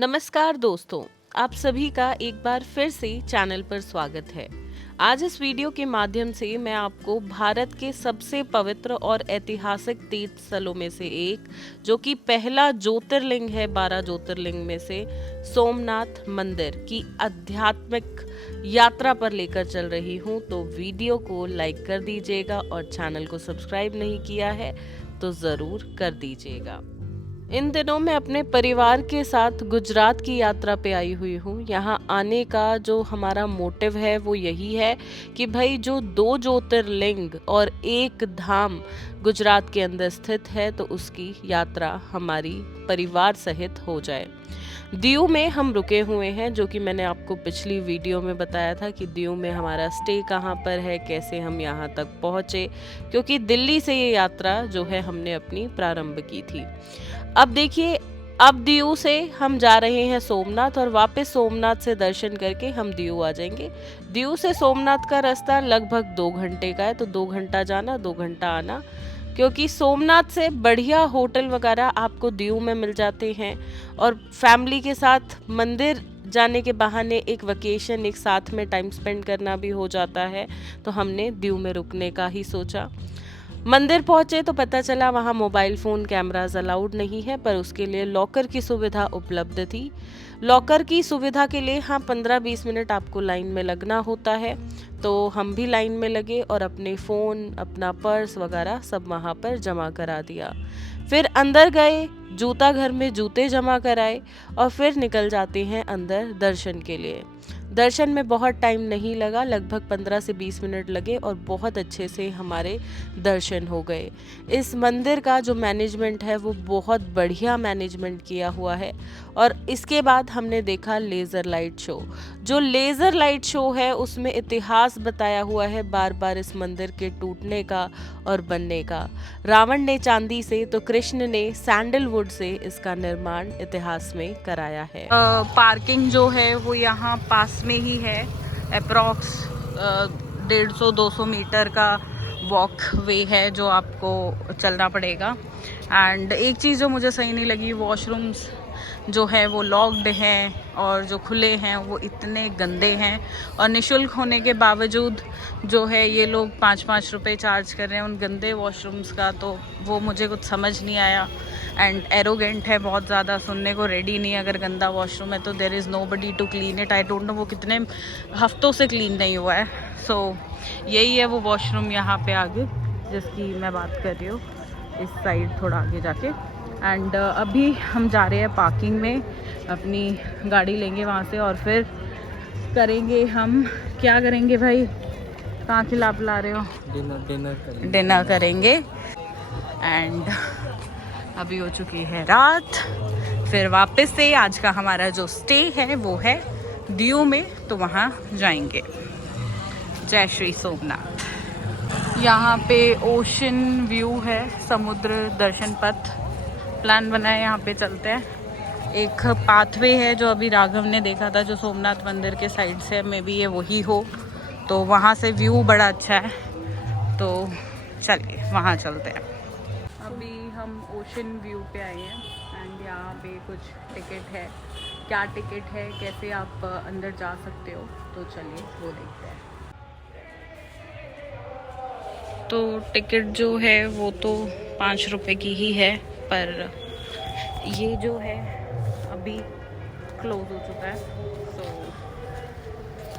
नमस्कार दोस्तों, आप सभी का एक बार फिर से चैनल पर स्वागत है। आज इस वीडियो के माध्यम से मैं आपको भारत के सबसे पवित्र और ऐतिहासिक तीर्थ स्थलों में से एक, जो कि पहला ज्योतिर्लिंग है 12 ज्योतिर्लिंग में से, सोमनाथ मंदिर की आध्यात्मिक यात्रा पर लेकर चल रही हूँ। तो वीडियो को लाइक कर दीजिएगा और चैनल को सब्सक्राइब नहीं किया है तो ज़रूर कर दीजिएगा। इन दिनों मैं अपने परिवार के साथ गुजरात की यात्रा पे आई हुई हूँ। यहाँ आने का जो हमारा मोटिव है वो यही है कि भाई जो 2 ज्योतिर्लिंग और एक धाम गुजरात के अंदर स्थित है तो उसकी यात्रा हमारी परिवार सहित हो जाए। दीव में हम रुके हुए हैं, जो कि मैंने आपको पिछली वीडियो में बताया था कि दीव में हमारा स्टे कहाँ पर है, कैसे हम यहाँ तक पहुँचे, क्योंकि दिल्ली से ये यात्रा जो है हमने अपनी प्रारंभ की थी। अब देखिए, अब दीव से हम जा रहे हैं सोमनाथ और वापस सोमनाथ से दर्शन करके हम दीव आ जाएंगे। दीव से सोमनाथ का रास्ता लगभग 2 घंटे का है, तो 2 घंटा जाना 2 घंटा आना, क्योंकि सोमनाथ से बढ़िया होटल वगैरह आपको दीव में मिल जाते हैं और फैमिली के साथ मंदिर जाने के बहाने एक वेकेशन, एक साथ में टाइम स्पेंड करना भी हो जाता है। तो हमने दीव में रुकने का ही सोचा। मंदिर पहुंचे तो पता चला वहां मोबाइल फ़ोन कैमराज अलाउड नहीं है, पर उसके लिए लॉकर की सुविधा उपलब्ध थी। लॉकर की सुविधा के लिए 15-20 मिनट आपको लाइन में लगना होता है। तो हम भी लाइन में लगे और अपने फ़ोन, अपना पर्स वगैरह सब वहाँ पर जमा करा दिया। फिर अंदर गए, जूता घर में जूते जमा कराए और फिर निकल जाते हैं अंदर दर्शन के लिए। दर्शन में बहुत टाइम नहीं लगा, लगभग 15 से 20 मिनट लगे और बहुत अच्छे से हमारे दर्शन हो गए। इस मंदिर का जो मैनेजमेंट है वो बहुत बढ़िया मैनेजमेंट किया हुआ है। और इसके बाद हमने देखा लेज़र लाइट शो। जो लेज़र लाइट शो है उसमें इतिहास बताया हुआ है बार बार इस मंदिर के टूटने का और बनने का। रावण ने चांदी से तो कृष्ण ने सैंडलवुड से इसका निर्माण इतिहास में कराया है। पार्किंग जो है वो यहाँ पास में ही है, अप्रॉक्स 150-200 मीटर का वॉक वे है जो आपको चलना पड़ेगा। एंड एक चीज़ जो मुझे सही नहीं लगी, वॉशरूम्स जो है वो लॉक्ड हैं और जो खुले हैं वो इतने गंदे हैं और निशुल्क होने के बावजूद जो है ये लोग 5-5 रुपए चार्ज कर रहे हैं उन गंदे वॉशरूम्स का। तो वो मुझे कुछ समझ नहीं आया। एंड एरोगेंट है बहुत ज़्यादा, सुनने को रेडी नहीं। अगर गंदा वॉशरूम है तो there is nobody to clean it. I don't know वो कितने हफ्तों से क्लीन नहीं हुआ है। सो यही है वो वॉशरूम यहाँ पे आगे जिसकी मैं बात कर रही हूँ, इस साइड थोड़ा आगे जाके। एंड अभी हम जा रहे हैं पार्किंग में, अपनी गाड़ी लेंगे वहाँ से और फिर करेंगे हम, क्या करेंगे भाई, कहाँ खिला पिला रहे हो? डिनर करेंगे। एंड अभी हो चुकी है रात। फिर वापस से आज का हमारा जो स्टे है वो है दीव में, तो वहाँ जाएंगे। जय श्री सोमनाथ। यहाँ पे ओशन व्यू है, समुद्र दर्शन पथ प्लान बना है, यहाँ पे चलते हैं। एक पाथवे है जो अभी राघव ने देखा था जो सोमनाथ मंदिर के साइड से, मे बी ये वही हो। तो वहाँ से व्यू बड़ा अच्छा है, तो चलिए वहाँ चलते हैं। अभी हम ओशन व्यू पे आए हैं एंड यहाँ पे कुछ टिकट है। क्या टिकट है, कैसे आप अंदर जा सकते हो, तो चलिए वो देखते हैं। तो टिकट जो है वो तो 5 रुपए की ही है, पर ये जो है अभी क्लोज हो चुका है। तो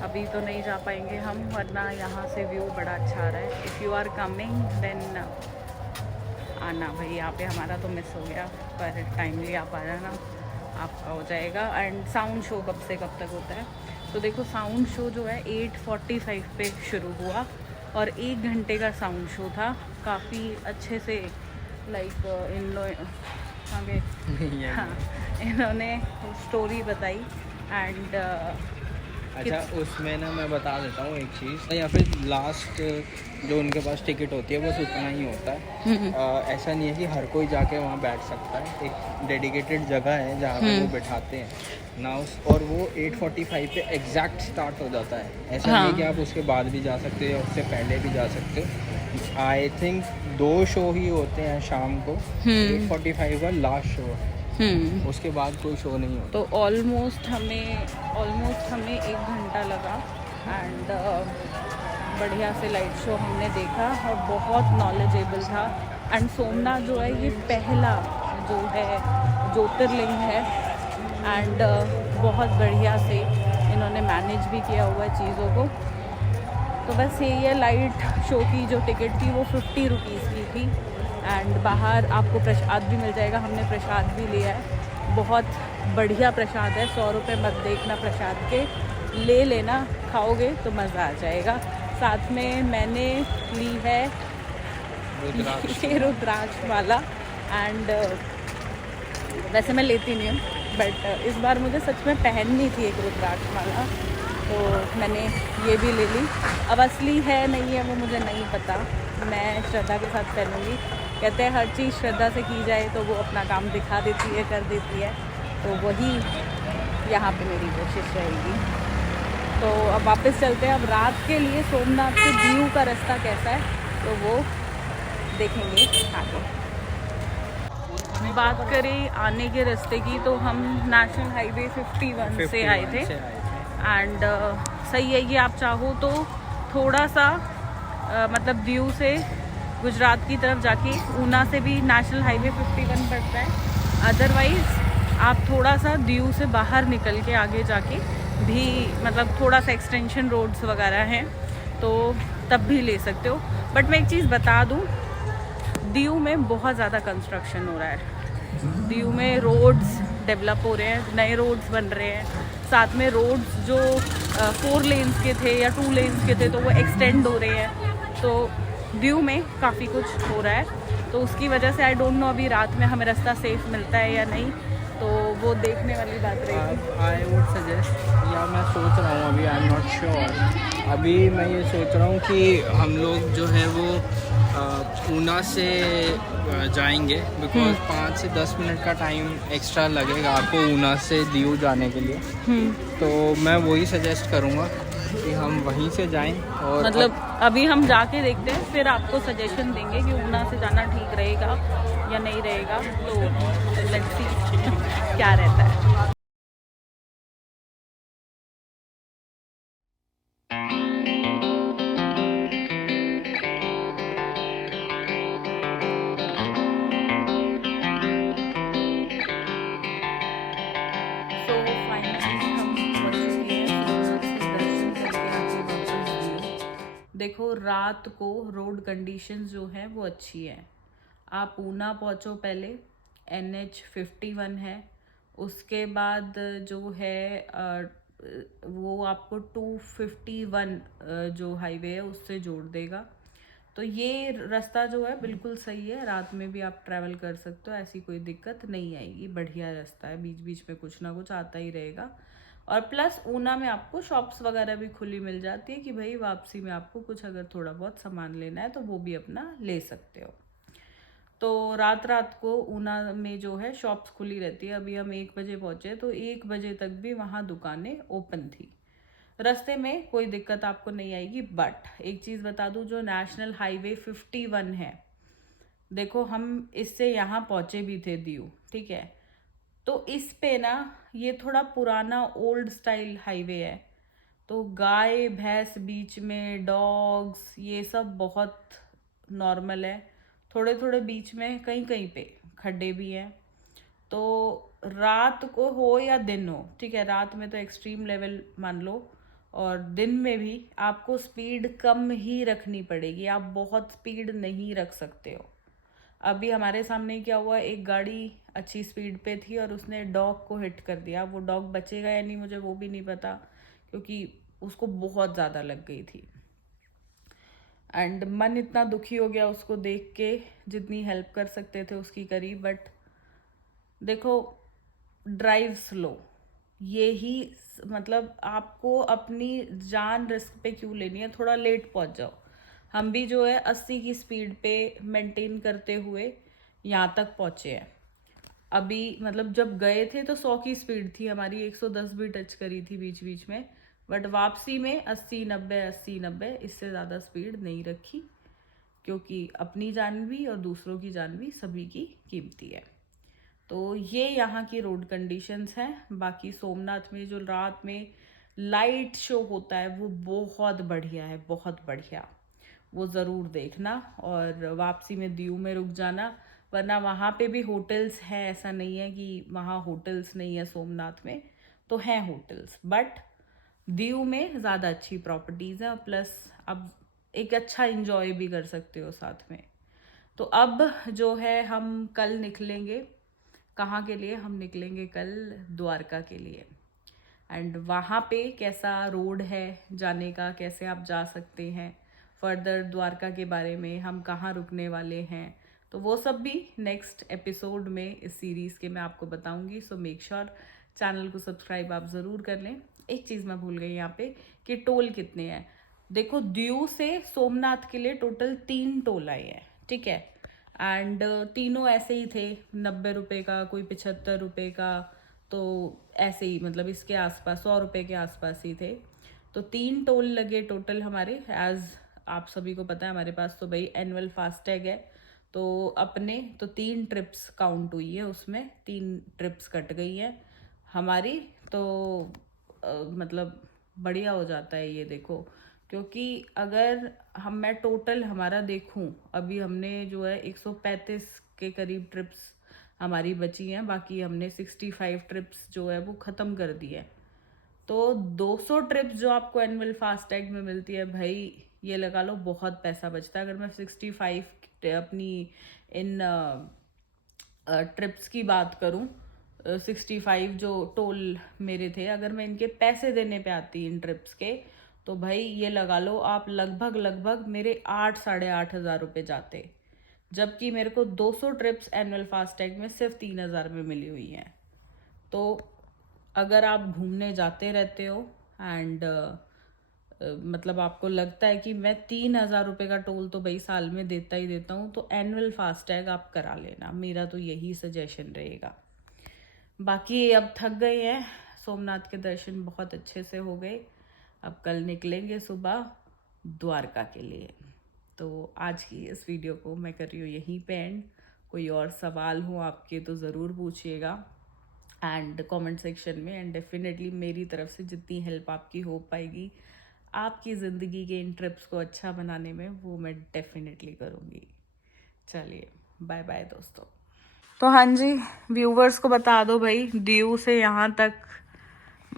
अभी तो नहीं जा पाएंगे हम, वरना यहाँ से व्यू बड़ा अच्छा आ रहा है। If you are coming then आना भाई। यहाँ पे हमारा तो मिस हो गया, पर टाइमली आप आ जाना, आपका हो जाएगा। एंड साउंड शो कब से कब तक होता है, तो देखो साउंड शो जो है 8:45 पे शुरू हुआ और 1 घंटे का साउंड शो था। काफ़ी अच्छे से लाइक इन्होंने स्टोरी बताई। एंड अच्छा, उसमें ना मैं बता देता हूँ एक चीज़, या फिर लास्ट जो उनके पास टिकट होती है बस उतना ही होता है। ऐसा नहीं है कि हर कोई जाके वहाँ बैठ सकता है। एक डेडिकेटेड जगह है जहाँ पे वो बैठाते हैं ना, और वो 8:45 पे एग्जैक्ट स्टार्ट हो जाता है। ऐसा नहीं कि आप उसके बाद भी जा सकते हो या उससे पहले भी जा सकते हो। आई थिंक 2 शो ही होते हैं शाम को, 8:45 का लास्ट शो है। उसके बाद कोई शो नहीं होता। तो ऑलमोस्ट हमें 1 घंटा लगा एंड बढ़िया से लाइट शो हमने देखा और बहुत नॉलेजेबल था। एंड सोमनाथ जो है ये पहला जो है ज्योतिर्लिंग है एंड बहुत बढ़िया से इन्होंने मैनेज भी किया हुआ है चीज़ों को। तो बस यही है, लाइट शो की जो टिकट थी वो 50 रुपीज़ की थी एंड बाहर आपको प्रसाद भी मिल जाएगा। हमने प्रसाद भी लिया है, बहुत बढ़िया प्रसाद है। 100 रुपये मत देखना प्रसाद के, ले लेना, खाओगे तो मज़ा आ जाएगा। साथ में मैंने ली है ये रुद्राक्ष माला एंड वैसे मैं लेती नहीं हूँ बट इस बार मुझे सच में पहननी थी एक रुद्राक्ष माला, तो मैंने ये भी ले ली। अब असली है नहीं है वो मुझे नहीं पता, मैं श्रद्धा के साथ पहनूंगी। कहते हैं हर चीज़ श्रद्धा से की जाए तो वो अपना काम दिखा देती है, कर देती है, तो वही यहाँ पे मेरी कोशिश रहेगी। तो अब वापस चलते हैं। अब रात के लिए सोमनाथ से दीव का रास्ता कैसा है तो वो देखेंगे आगे। बात करें आने के रास्ते की तो हम नेशनल हाईवे 51 से आए थे एंड सही है, ये आप चाहो तो थोड़ा सा मतलब दीव से गुजरात की तरफ जाके ऊना से भी नेशनल हाईवे 51 पड़ता है। अदरवाइज़ आप थोड़ा सा दीव से बाहर निकल के आगे जाके भी मतलब थोड़ा सा एक्सटेंशन रोड्स वगैरह हैं तो तब भी ले सकते हो। बट मैं एक चीज़ बता दूँ, दीव में बहुत ज़्यादा कंस्ट्रक्शन हो रहा है। दीव में रोड्स डेवलप हो रहे हैं, नए रोड्स बन रहे हैं। साथ में रोड्स जो 4 लेन्स के थे या 2 लेन्स के थे तो वो एक्सटेंड हो रहे हैं। तो दीव में काफ़ी कुछ हो रहा है, तो उसकी वजह से आई डोंट नो अभी रात में हमें रास्ता सेफ मिलता है या नहीं, तो वो देखने वाली बात रहेगी। आई वुड सजेस्ट, या मैं सोच रहा हूँ, अभी आई एम नॉट श्योर, अभी मैं ये सोच रहा हूँ कि हम लोग जो है वो ऊना से जाएंगे, बिकॉज 5 से 10 मिनट का टाइम एक्स्ट्रा लगेगा आपको ऊना से दीव जाने के लिए। तो मैं वही सजेस्ट करूँगा कि हम वहीं से जाएं। और मतलब अभी हम जाके देखते हैं, फिर आपको सजेशन देंगे कि ऊना से जाना ठीक रहेगा या नहीं रहेगा, तो लेट्स सी क्या रहता है। So finally हम पहुंच चुके हैं सोमनाथ के दर्शन करके आके वापस दीव। देखो रात को रोड कंडीशंस जो है वो अच्छी है। आप ऊना पहुंचो पहले, NH 51 है, उसके बाद जो है वो आपको 251 जो हाईवे है उससे जोड़ देगा। तो ये रास्ता जो है बिल्कुल सही है, रात में भी आप ट्रैवल कर सकते हो, ऐसी कोई दिक्कत नहीं आएगी। बढ़िया रास्ता है, बीच बीच में कुछ ना कुछ आता ही रहेगा। और प्लस ऊना में आपको शॉप्स वगैरह भी खुली मिल जाती है कि भाई वापसी में आपको कुछ अगर थोड़ा बहुत सामान लेना है तो वो भी अपना ले सकते हो। तो रात रात को ऊना में जो है शॉप्स खुली रहती है। अभी हम 1 बजे पहुंचे तो 1 बजे तक भी वहाँ दुकानें ओपन थी। रास्ते में कोई दिक्कत आपको नहीं आएगी। बट एक चीज़ बता दूं, जो नेशनल हाईवे 51 है, देखो हम इससे यहाँ पहुँचे भी थे दीव, ठीक है, तो इस पे ना ये थोड़ा पुराना ओल्ड स्टाइल हाईवे है, तो गाय भैंस बीच में, डॉग्स, ये सब बहुत नॉर्मल है। थोड़े थोड़े बीच में कहीं कहीं पे खड्डे भी हैं। तो रात को हो या दिन हो, ठीक है, रात में तो एक्सट्रीम लेवल मान लो, और दिन में भी आपको स्पीड कम ही रखनी पड़ेगी। आप बहुत स्पीड नहीं रख सकते हो। अभी हमारे सामने क्या हुआ, एक गाड़ी अच्छी स्पीड पे थी और उसने डॉग को हिट कर दिया। वो डॉग बचेगा या नहीं मुझे वो भी नहीं पता, क्योंकि उसको बहुत ज़्यादा लग गई थी। एंड मन इतना दुखी हो गया उसको देख के, जितनी हेल्प कर सकते थे उसकी करी। बट देखो, ड्राइव स्लो, ये ही मतलब आपको अपनी जान रिस्क पे क्यों लेनी है, थोड़ा लेट पहुंच जाओ। हम भी जो है 80 की स्पीड पे मेंटेन करते हुए यहाँ तक पहुँचे हैं। अभी मतलब जब गए थे तो 100 की स्पीड थी हमारी, 110 भी टच करी थी बीच बीच में। बट वापसी में 80-90 इससे ज़्यादा स्पीड नहीं रखी, क्योंकि अपनी जान भी और दूसरों की जान भी सभी की कीमती है। तो ये यहाँ की रोड कंडीशंस हैं। बाकी सोमनाथ में जो रात में लाइट शो होता है वो बहुत बढ़िया है, बहुत बढ़िया। वो ज़रूर देखना और वापसी में दीव में रुक जाना, वरना वहाँ पे भी होटल्स हैं। ऐसा नहीं है कि वहाँ होटल्स नहीं है, सोमनाथ में तो हैं होटल्स, बट दीव में ज़्यादा अच्छी प्रॉपर्टीज़ हैं, प्लस अब एक अच्छा इंजॉय भी कर सकते हो साथ में। तो अब जो है हम कल निकलेंगे। कहाँ के लिए? हम निकलेंगे कल द्वारका के लिए। एंड वहाँ पे कैसा रोड है जाने का, कैसे आप जा सकते हैं, फर्दर द्वारका के बारे में, हम कहाँ रुकने वाले हैं, तो वो सब भी नेक्स्ट एपिसोड में इस सीरीज़ के मैं आपको बताऊंगी। सो मेक श्योर चैनल को सब्सक्राइब आप ज़रूर कर लें। एक चीज़ मैं भूल गई यहाँ पे कि टोल कितने हैं। देखो, दीव से सोमनाथ के लिए टोटल 3 टोल आए हैं, ठीक है। एंड तीनों ऐसे ही थे, 90 रुपये का, कोई 75 रुपये का, तो ऐसे ही मतलब इसके आसपास 100 रुपये के आसपास ही थे। तो 3 टोल लगे टोटल हमारे। एज आप सभी को पता है हमारे पास तो भाई एनुअल फास्टैग है, तो अपने तो 3 ट्रिप्स काउंट हुई है, उसमें 3 ट्रिप्स कट गई है हमारी। तो मतलब बढ़िया हो जाता है ये, देखो। क्योंकि अगर मैं टोटल हमारा देखूं, अभी हमने जो है 135 के करीब ट्रिप्स हमारी बची हैं, बाकी हमने 65 ट्रिप्स जो है वो ख़त्म कर दी है। तो 200 ट्रिप्स जो आपको एनुअल फास्टैग में मिलती है भाई, ये लगा लो बहुत पैसा बचता है। अगर मैं 65 अपनी इन ट्रिप्स की बात करूं, 65 जो टोल मेरे थे, अगर मैं इनके पैसे देने पे आती इन ट्रिप्स के, तो भाई ये लगा लो आप लगभग मेरे 8-8,500 रुपये जाते। जबकि मेरे को 200 ट्रिप्स एनुअल फास्टैग में सिर्फ 3,000 में मिली हुई हैं। तो अगर आप घूमने जाते रहते हो एंड मतलब आपको लगता है कि मैं 3,000 रुपये का टोल तो भाई साल में देता ही देता हूँ, तो एनुअल फास्टैग आप करा लेना, मेरा तो यही सजेशन रहेगा। बाकी अब थक गए हैं, सोमनाथ के दर्शन बहुत अच्छे से हो गए। अब कल निकलेंगे सुबह द्वारका के लिए। तो आज की इस वीडियो को मैं कर रही हूँ यहीं पे एंड। कोई और सवाल हो आपके तो ज़रूर पूछिएगा एंड कमेंट सेक्शन में, एंड डेफिनेटली मेरी तरफ से जितनी हेल्प आपकी हो पाएगी आपकी ज़िंदगी के इन ट्रिप्स को अच्छा बनाने में, वो मैं डेफिनेटली करूँगी। चलिए, बाय बाय दोस्तों। तो हाँ जी, व्यूवर्स को बता दो भाई, दीव से यहाँ तक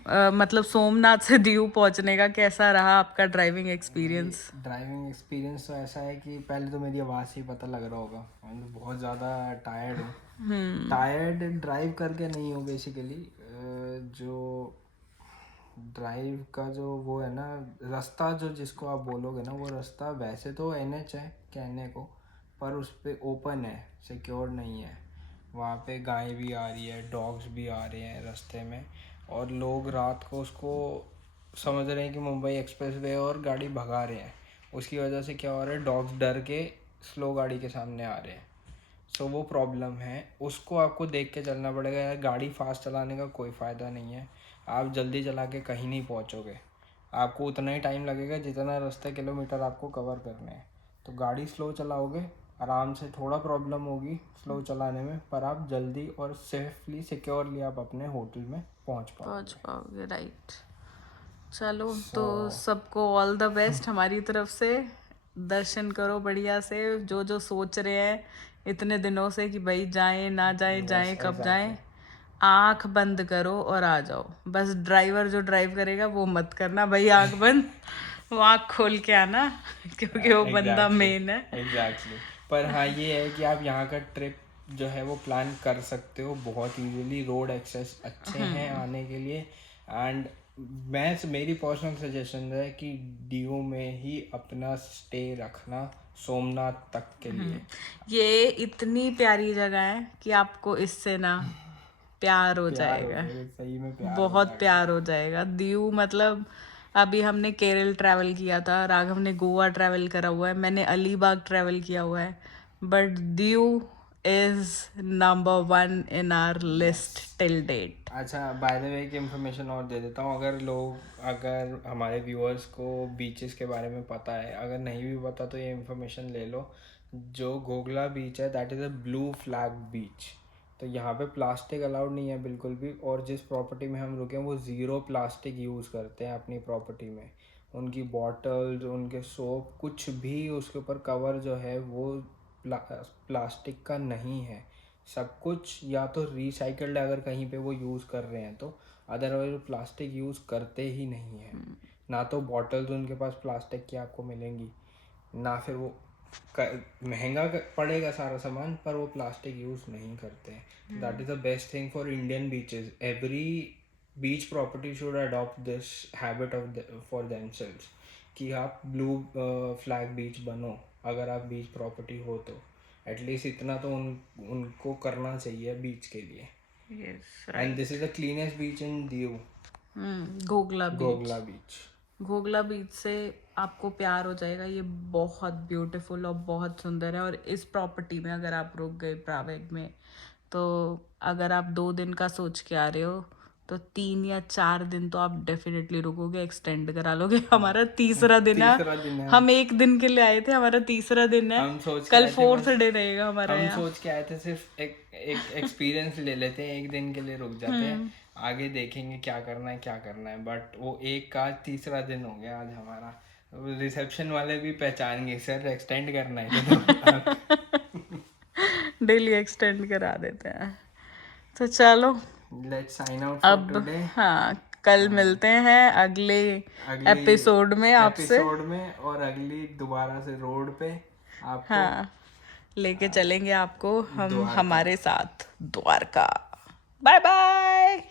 मतलब सोमनाथ से दीव पहुँचने का कैसा रहा आपका ड्राइविंग एक्सपीरियंस? ड्राइविंग एक्सपीरियंस तो ऐसा है कि पहले तो मेरी आवाज़ से ही पता लग रहा होगा, मैं बहुत ज़्यादा टायर्ड हूँ। टायर्ड ड्राइव करके नहीं हूँ बेसिकली, जो ड्राइव का जो वो है ना रास्ता, जो जिसको आप बोलोगे ना, वो रास्ता वैसे तो NH है कहने को, पर उस पर ओपन है, सिक्योर नहीं है। वहाँ पे गाय भी आ रही है, डॉग्स भी आ रहे हैं रास्ते में, और लोग रात को उसको समझ रहे हैं कि मुंबई एक्सप्रेस वे और गाड़ी भगा रहे हैं। उसकी वजह से क्या हो रहा है, डॉग्स डर के स्लो गाड़ी के सामने आ रहे हैं। सो वो प्रॉब्लम है, उसको आपको देख के चलना पड़ेगा यार। गाड़ी फास्ट चलाने का कोई फ़ायदा नहीं है, आप जल्दी चला के कहीं नहीं पहुंचोगे। आपको उतना ही टाइम लगेगा जितना रास्ते किलोमीटर आपको कवर करने हैं। तो गाड़ी स्लो चलाओगे, आराम से, थोड़ा प्रॉब्लम होगी स्लो चलाने में, पर आप जल्दी और सेफली सिक्योरली आप अपने होटल में पहुंच पाओगे, राइट। चलो, तो सबको ऑल द बेस्ट हमारी तरफ से। दर्शन करो बढ़िया से, जो जो सोच रहे हैं इतने दिनों से कि भाई जाएं ना जाएं, जाएं कब जाएं, आंख बंद करो और आ जाओ। बस ड्राइवर जो ड्राइव करेगा वो मत करना भाई, आंख बंद, वो आंख खोल के आना, क्योंकि वो बंदा मेन है। एग्जैक्टली। पर हाँ, ये है कि आप यहाँ का ट्रिप जो है वो प्लान कर सकते हो बहुत इजीली। रोड एक्सेस अच्छे हैं आने के लिए। एंड मेरी पर्सनल सजेशन है कि दीव में ही अपना स्टे रखना सोमनाथ तक के लिए। ये इतनी प्यारी जगह है कि आपको इससे ना प्यार हो जाएगा, सही में प्यार बहुत प्यार हो जाएगा। दीव मतलब अभी हमने केरल ट्रैवल किया था, राघव ने गोवा ट्रैवल करा हुआ है, मैंने अलीबाग ट्रैवल किया हुआ है, but Diu is number 1 in our list till date. अच्छा, बाय द वे एक इन्फॉर्मेशन और दे देता हूँ। अगर हमारे व्यूअर्स को बीचेस के बारे में पता है, अगर नहीं भी पता तो ये इन्फॉर्मेशन ले लो। जो घोघला बीच है, that is a blue flag beach. तो यहाँ पे प्लास्टिक अलाउड नहीं है बिल्कुल भी, और जिस प्रॉपर्टी में हम रुके हैं वो ज़ीरो प्लास्टिक यूज़ करते हैं अपनी प्रॉपर्टी में। उनकी बॉटल्स, उनके सोप, कुछ भी उसके ऊपर कवर जो है वो प्लास्टिक का नहीं है। सब कुछ या तो रिसाइकल्ड अगर कहीं पे वो यूज़ कर रहे हैं तो, अदरवाइज प्लास्टिक यूज़ करते ही नहीं है। ना तो बॉटल्स उनके पास प्लास्टिक की आपको मिलेंगी, ना फिर वो महंगा पड़ेगा सारा सामान, पर वो प्लास्टिक यूज़ नहीं करते हैं। That is the best thing for Indian beaches. Every beach property should adopt this habit of for themselves कि आप ब्लू फ्लैग बीच बनो। अगर आप बीच प्रॉपर्टी हो तो एटलीस्ट इतना तो उनको करना चाहिए बीच के लिए। And this is the cleanest beach in Diu, Ghogla beach. Ghogla beach से आपको प्यार हो जाएगा। ये बहुत ब्यूटीफुल और बहुत सुंदर है। और इस प्रॉपर्टी में अगर आप रुक गए प्रावेग में, तो अगर आप 2 दिन का सोच के आ रहे हो तो 3 या 4 दिन तो आप डेफिनेटली रुकोगे, एक्सटेंड करा लोगे। हमारा तीसरा दिन है। हम 1 दिन के लिए आए थे, हमारा तीसरा दिन है। कल 4th डे रहेगा हमारा। हम सोच के आए थे सिर्फ एक एक्सपीरियंस ले लेते हैं, 1 दिन के लिए रुक जाते हैं, आगे देखेंगे क्या करना है। बट वो एक का तीसरा दिन हो गया आज हमारा। रिसेप्शन वाले भी पहचान गए, सर एक्सटेंड करना है तो डेली एक्सटेंड करा देते हैं। तो चलो let's sign out for today. हाँ, कल मिलते हैं अगले एपिसोड में आपसे। और अगली दोबारा से रोड पे आपको, हाँ, लेके चलेंगे आपको हम हमारे साथ द्वारका। Bye bye.